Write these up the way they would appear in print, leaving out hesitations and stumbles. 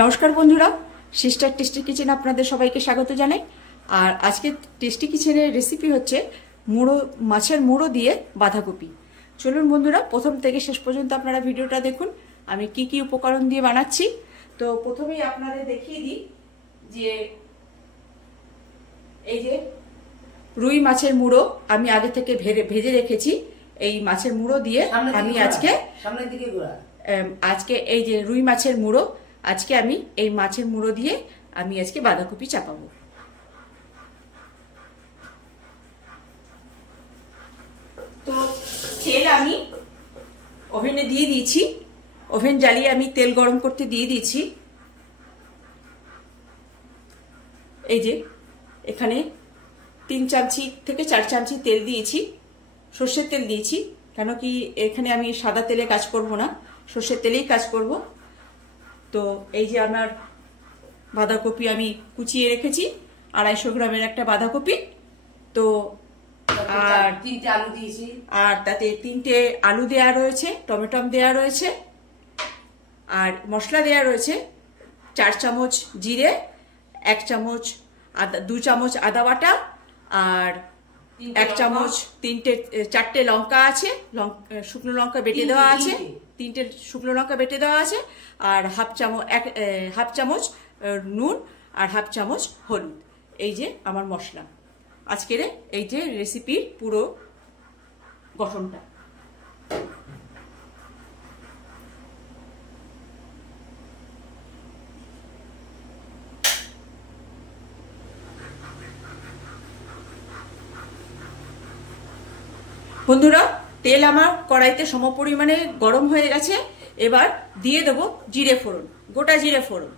নমস্কার বন্ধুরা, sister tasty kitchen আপনাদের সবাইকে স্বাগত জানাই। আর আজকে টেস্টি কিচেনের রেসিপি হচ্ছে মাছের মুড়ো দিয়ে বাঁধাকপি। চলুন বন্ধুরা, প্রথম থেকে শেষ পর্যন্ত আপনারা ভিডিওটা দেখুন আমি কি কি উপকরণ দিয়ে বানাচ্ছি। তো প্রথমেই আপনাদের দেখিয়ে দিই যে এই যে রুই মাছের মুড়ো আমি আগে থেকে ভেজে রেখেছি। এই মাছের মুড়ো দিয়ে আমি আজকে এই যে রুই মাছের মুড়ো, আজকে আমি এই মাছের মুড়ো দিয়ে আমি আজকে বাঁধাকপি চাপাবো। তো তেল আমি ওভেনে দিয়ে দিয়েছি, ওভেন জ্বালিয়ে আমি তেল গরম করতে দিয়ে দিয়েছি। এই যে এখানে 3 চামচি থেকে 4 চামচি তেল দিয়েছি, সর্ষের তেল দিয়েছি। কেন কি এখানে আমি সাদা তেলে কাজ করব না, সর্ষের তেলেই কাজ করব। তো এই যে আমার বাঁধাকপি আমি কুচিয়ে রেখেছি, 250 গ্রামের একটা বাঁধাকপি। তো আর 3টে আলু দিয়েছি, আর তাতে 3টে আলু দেয়া রয়েছে, টমেটো দেয়া রয়েছে, আর মশলা দেয়া রয়েছে 4 চামচ জিরে, 1 চামচ আদা, 2 চামচ আদা বাটা, আর 1 চামচ 4টে লঙ্কা আছে, শুকনো লঙ্কা বেটে দেওয়া আছে, 3টে শুকনো লঙ্কা বেটে দেওয়া আছে, আর হাফ চামচ নুন আর হাফ চামচ হলুদ। এই যে আমার মশলা, আজকের এই যে রেসিপির পুরো গঠনটা। বন্ধুরা, তেল আমার কড়াইতে সমপরিমাণে গরম হয়ে গেছে। এবার দিয়ে দেব জিরে ফোড়ন, গোটা জিরে ফোড়ন।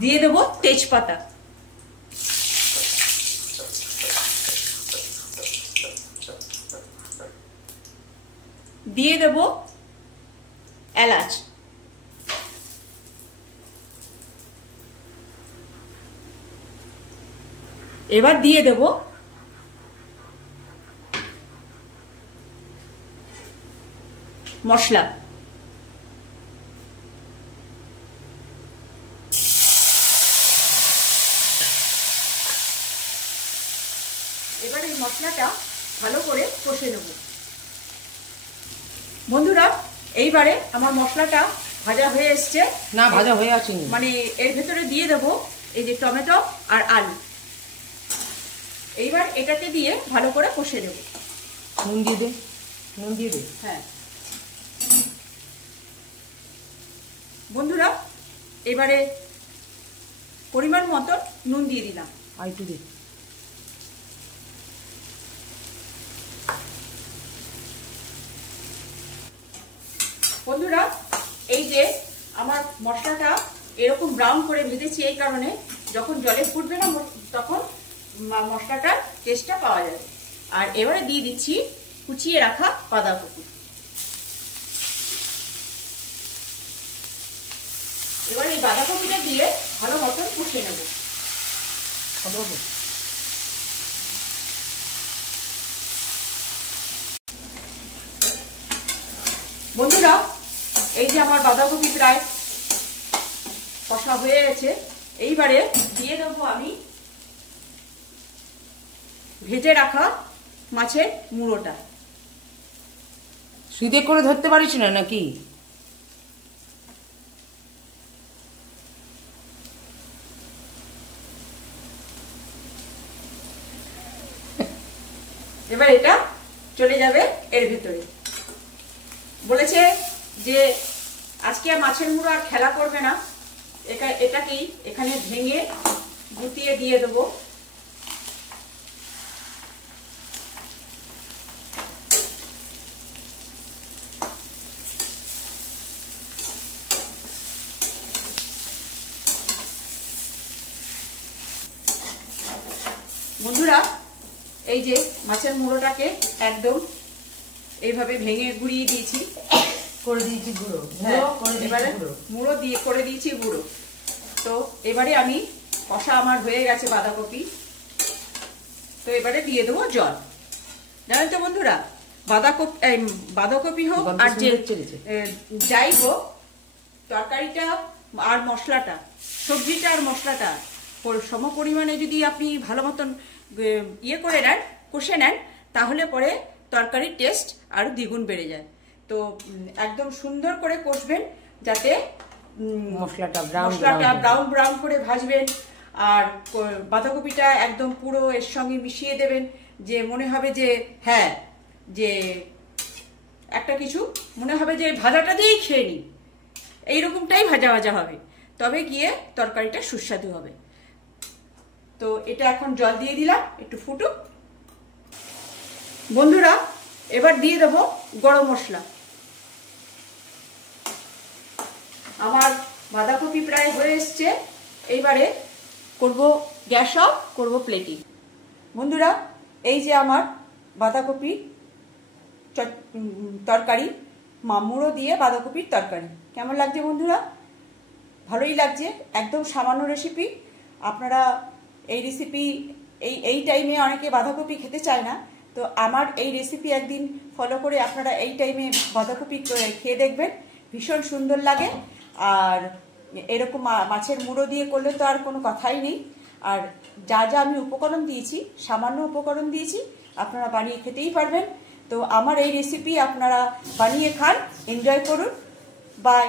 দিয়ে দেব তেজপাতা, দিয়ে দেব এলাচ, এবার দিয়ে দেব মশলা। এবার এই মশলাটা ভালো করে কষে নেব। বন্ধুরা, এইবারে আমার মশলাটা ভাজা হয়ে এসছে। না ভাজা হয়ে আসেনি, মানে এর ভেতরে দিয়ে দেব এই যে টমেটো আর আলু। এইবার এটাকে দিয়ে ভালো করে কষে নেব। নুন দিয়ে দে, নুন দিয়ে দে। হ্যাঁ বন্ধুরা, এবারে পরিমাণ মতো নুন দিয়ে দিলাম। আইটু দে। বন্ধুরা, এই যে আমার মশলাটা এরকম ব্রাউন করে ভেজেছি, এই কারণে যখন জলে ফুটবে না তখন মশলাটার টেস্টটা পাওয়া যাবে। আর এবারে দিয়ে দিচ্ছি কুচিয়ে রাখা বাঁধাকপি। এবার এই বাঁধাকপিটা দিয়ে ভালো মতন কষে নেব। বন্ধুরা, এই যে আমার বাঁধাকপি প্রায় কষা হয়ে গেছে। এইবারে দিয়ে দেবো আমি ভেজে রাখা মাছের মুড়োটা। সুদে করে ধরতে পারিস না নাকি? এবার এটা চলে যাবে এর ভিতরে। বলেছে যে আজকে মাছের মুড়ো আর খেলা করবে না, এটাকেই এখানে ভেঙে গুটিয়ে দিয়ে দেবো। বন্ধুরা, এই যে মাছের মুড়োটাকে একদম এইভাবে ভেঙে গুঁড়িয়ে দিয়েছি, করে দিয়েছি গুঁড়ো। এবারে মুড়ো দিয়ে করে দিয়েছি গুঁড়ো। তো এবারে আমি কষা আমার হয়ে গেছে বাঁধাকপি। তো এবারে দিয়ে দেবো জল। জানেন তো বন্ধুরা, বাঁধাকপি হোক আর যে যাই হোক, তরকারিটা আর মশলাটা, সবজিটা আর মশলাটা সম পরিমাণে যদি আপনি ভালো মতন ইয়ে করে নেন, কষে নেন, তাহলে পরে তরকারির টেস্ট আরো দ্বিগুণ বেড়ে যায়। তো একদম সুন্দর করে কষবেন, যাতে মশলাটা ব্রাউন ব্রাউন করে ভাজবেন। আর বাঁধাকপিটা একদম পুরো এর সঙ্গে মিশিয়ে দেবেন, যে মনে হবে যে হ্যাঁ, যে একটা কিছু মনে হবে যে ভাজাটা দিয়েই খেয়ে নিই, এইরকমটাই ভাজা ভাজা হবে, তবে গিয়ে তরকারিটা সুস্বাদু হবে। তো এটা এখন জল দিয়ে দিলাম, একটু ফুটুক। বন্ধুরা, এবার দিয়ে দেবো গরম মশলা। আমার বাঁধাকপি প্রায় হয়ে এসছে, এইবারে করব গ্যাস অফ, করব প্লেটিং। বন্ধুরা, এই যে আমার বাঁধাকপি তরকারি, মুড়ো দিয়ে বাঁধাকপির তরকারি, কেমন লাগছে বন্ধুরা? ভালোই লাগছে, একদম সামান্য রেসিপি। আপনারা এই রেসিপি এই টাইমে অনেকে বাঁধাকপি খেতে চায় না, তো আমার এই রেসিপি একদিন ফলো করে আপনারা এই টাইমে বাঁধাকপি খেয়ে দেখবেন, ভীষণ সুন্দর লাগে। আর এরকম মাছের মুড়ো দিয়ে করলে তো আর কোনো কথাই নেই। আর যা যা আমি উপকরণ দিয়েছি, সামান্য উপকরণ দিয়েছি, আপনারা বানিয়ে খেতেই পারবেন। তো আমার এই রেসিপি আপনারা বানিয়ে খান, এনজয় করুন। বাই।